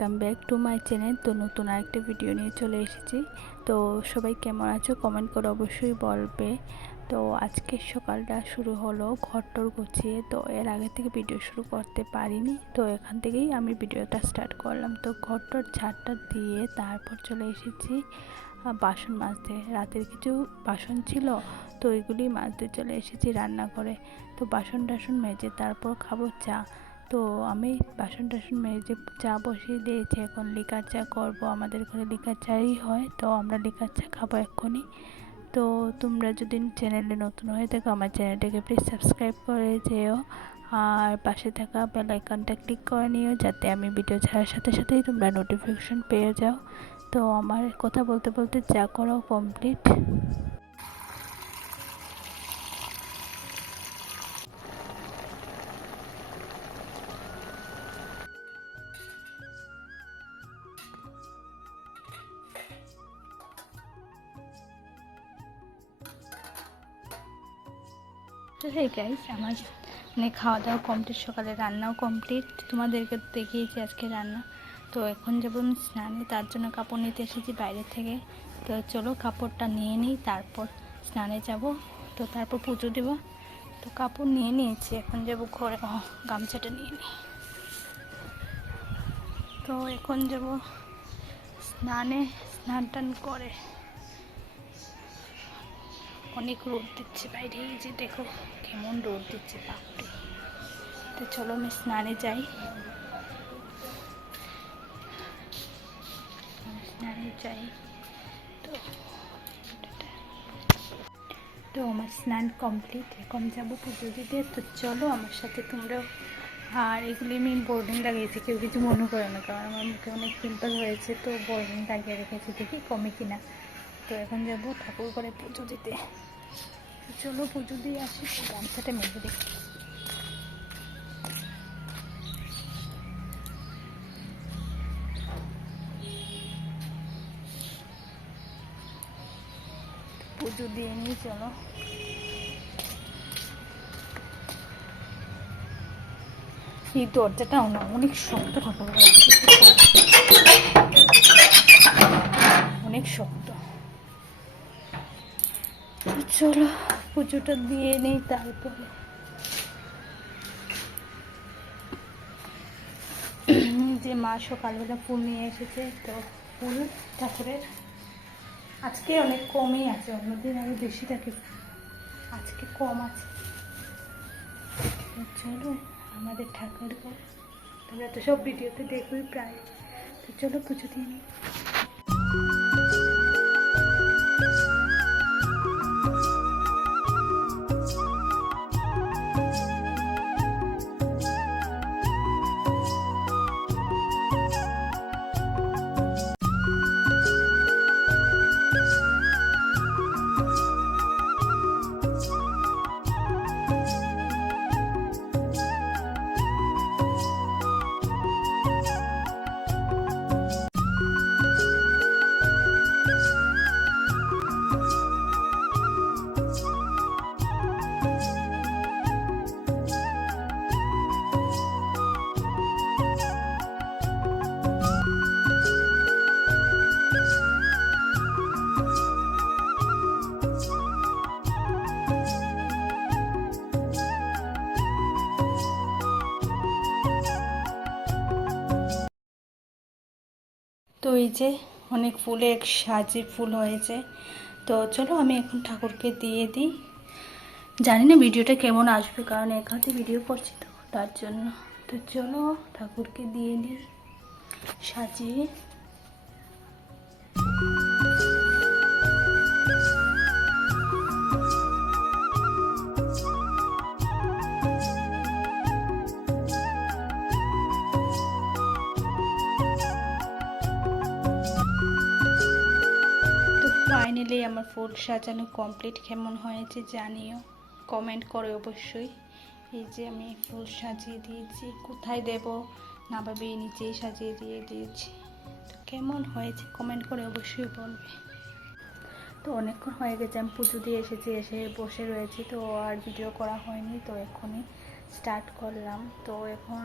Welcome back to my channel. তো নতুন আরেকটা ভিডিও নিয়ে চলে এসেছি। তো সবাই কেমন আছো কমেন্ট করে অবশ্যই বলবে। তো আজকে সকালটা শুরু হলো ঘরটর গুছিয়ে, তো এর আগে থেকে ভিডিও শুরু করতে পারিনি, তো এখান থেকেই আমি ভিডিওটা স্টার্ট করলাম। তো ঘরটর ঝাড়টা দিয়ে তারপর চলে এসেছি বাসন মাজতে। রাতের কিছু বাসন ছিল, তো ওইগুলি মাজতে চলে এসেছি রান্না করে। তো বাসন টাসন মেজে তারপর খাবো চা। তো আমি বাসন টাসন মেজে চা বসিয়ে দিয়েছি, এখন লিকার চা করব। আমাদের ঘরে লিকার চাই হয়, তো আমরা লিকার চা খাবো এক্ষুনি। তো তোমরা যদি চ্যানেলে নতুন হয়ে থাকো আমার চ্যানেলটাকে প্লিজ সাবস্ক্রাইব করে যেও, আর পাশে থাকা বেল আইকনটা ক্লিক করে নিও যাতে আমি ভিডিও ছাড়ার সাথে সাথেই তোমরা নোটিফিকেশন পেয়ে যাও। তো আমার কথা বলতে বলতে চা করাও কমপ্লিট। তো সেই গাইস, আমার খাওয়া দাওয়া কমপ্লিট, সকালে রান্নাও কমপ্লিট, তোমাদেরকে দেখিয়েছি আজকে রান্না। তো এখন যাব আমি স্নানে, তার জন্য কাপড় নিতে এসেছি বাইরে থেকে। তো চলো কাপড়টা নিয়ে নিই, তারপর স্নানে যাব। তো তারপর পুজো দেবো। তো কাপড় নিয়ে নিয়েছি, এখন যাব ঘরে। গামছাটা নিয়ে নিই। তো এখন যাব স্নানে, স্নান টান করে। অনেক রোদ দিচ্ছে বাইরে, এই যে দেখো কেমন রোদ দিচ্ছে, বাপরে। তো চলো আমি স্নানে যাই। তো আমার স্নান কমপ্লিট, এখন যাবো পুজো দিতে। তো চলো আমার সাথে তোমরাও। আর এগুলি আমি বোর্ডিং লাগিয়েছি, কেউ কিছু মনে করে না, কারণ আমার মুখে অনেক পিম্পল হয়েছে, তো বোর্ডিং লাগিয়ে রেখেছি, দেখি কমে কিনা। তো এখন যাবো ঠাকুর ঘরে পুজো দিতে। তো চলো পুজো দিয়ে আসি। গামছাটা মেজে দেখি। পুজো দিয়ে নিই, চলো। এই দরজাটাও না অনেক শক্ত, ঠাকুর অনেক শক্ত। চলো পুজোটা দিয়ে নেই, তারপরে যে মা সকালবেলা ফুল নিয়ে এসেছে, তো ফুল ঠাকুরের আজকে অনেক কমই আছে, অন্যদিন আরো বেশি থাকে, আজকে কম আছে। চলো আমাদের ঠাকুর ঘর, তোমরা তো সব ভিডিওতে দেখোই প্রায়। তো চলো পুজো দিয়ে নিই। তো এই যে অনেক ফুলে সাজি ফুল হয়েছে। তো চলো আমি এখন ঠাকুরকে দিয়ে দিই। জানি না ভিডিওটা কেমন আসবে, কারণ এক হাতে ভিডিও করছি তো তার জন্য। তো চলো ঠাকুরকে দিয়ে দিই সাজিয়ে। ফাইনালি আমার ফুল সাজানো কমপ্লিট, কেমন হয়েছে জানিও, কমেন্ট করে অবশ্যই। এই যে আমি ফুল সাজিয়ে দিয়েছি, কোথায় দেব না ভাবে নিচেই সাজিয়ে দিয়ে দিয়েছি। তো কেমন হয়েছে কমেন্ট করে অবশ্যই বলবে। তো অনেকক্ষণ হয়ে গেছে, আমি পুজো দিয়ে এসেছি, এসে বসে রয়েছি, তো আর ভিডিও করা হয়নি। তো এখনই স্টার্ট করলাম। তো এখন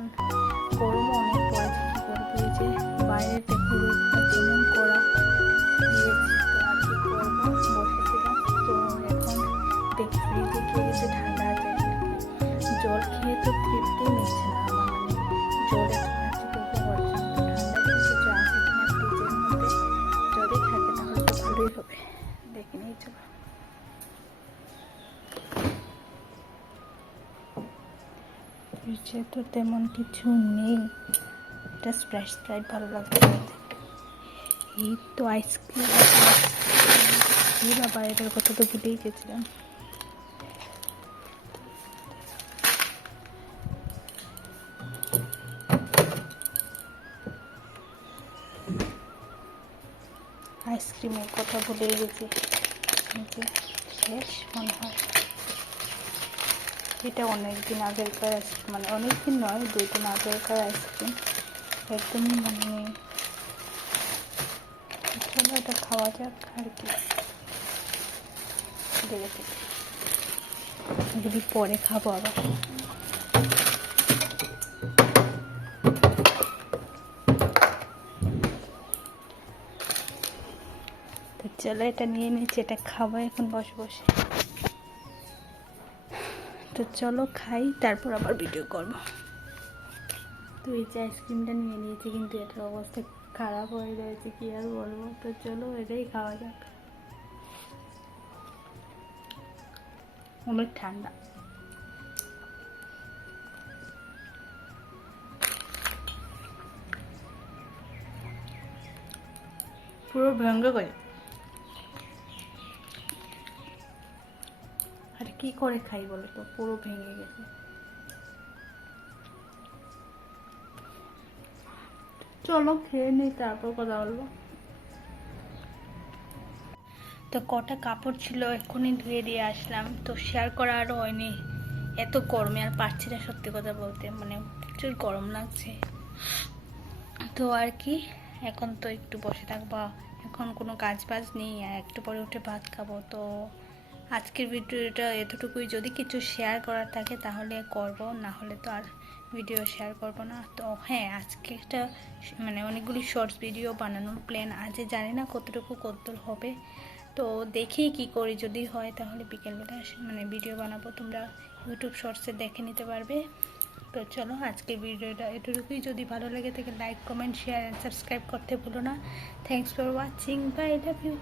গরমও অনেক পড়েছে, কী করবো, এই যে বাইরে দেখো রোদটা কেমন করা দিয়েছে। তো আর কি করবো, বসেছিলাম। তো এখন দেখি ফ্রিজে গিয়ে কিছু ঠান্ডা আছে নাকি। জল খেয়ে তো তৃপ্তি নিচ্ছে না আমার, মানে জলে খাচ্ছি তবু হচ্ছে না। তো ঠান্ডা জিনিস কিছু আছে কিনা ফ্রিজের মধ্যে, যদি থাকে তাহলে তো ভালোই হবে, দেখে নিয়ে চলো। ফ্রিজে তো তেমন কিছু নেই, এটা স্প্রাইট ভালো লাগবে। এই তো আইসক্রিম, এই বাবা এটার কথা তো ভুলেই গেছিলাম। আইসক্রিমের কথা ভুলেই গেছি, শেষ মনে হয়। এটা অনেকদিন আগেরকার আইসক্রিম, মানে অনেকদিন নয়, 2 দিন আগেরকার আইসক্রিম, একদমই মনে নেই। চলো এটা খাওয়া যাক আর কি, দেখে এগুলি পরে খাবো আবার। তো চলো এটা নিয়ে নিচ্ছি, এটা খাবো এখন বসে বসে। তো চলো খাই, তারপর আবার ভিডিও করবো। তো এই যে আইসক্রিমটা নিয়ে নিয়েছি, কিন্তু এটার অবস্থা খারাপ হয়ে রয়েছে, কি আর বলবো। তো চলো এটাই খাওয়া যাক। অনেক ঠান্ডা। পুরো ভেঙে গেছে। আর কি করে খাই বলো তো, পুরো ভেঙে গেছে। চলো খেয়ে নিই, তারপর কথা বলবো। তো কটা কাপড় ছিল এক্ষুনি ধুয়ে দিয়ে আসলাম, তো শেয়ার করা আরও হয়নি। এত গরমে আর পারছি না, সত্যি কথা বলতে, মানে প্রচুর গরম লাগছে। তো আর কি, এখন তো একটু বসে থাকবা, এখন কোনো কাজ বাজ নেই, আর একটু পরে উঠে ভাত খাবো। তো আজকের ভিডিওটা এতটুকুই, যদি কিছু শেয়ার করার থাকে তাহলে করব, না হলে তো আর ভিডিও শেয়ার করব না। তো হ্যাঁ, আজকে একটা মানে অনেকগুলি শর্টস ভিডিও বানানোর প্ল্যান আছে, জানি না কতটুকু কতদূর হবে। তো দেখি কি করি, যদি হয় তাহলে বিকেলবেলা মানে ভিডিও বানাবো, তোমরা ইউটিউব শর্টসে দেখে নিতে পারবে। তো চলো আজকের ভিডিওটা এতটুকুই, যদি ভালো লাগে থাকে like comment share and subscribe করতে ভুলো না। Thanks for watching, bye, love you.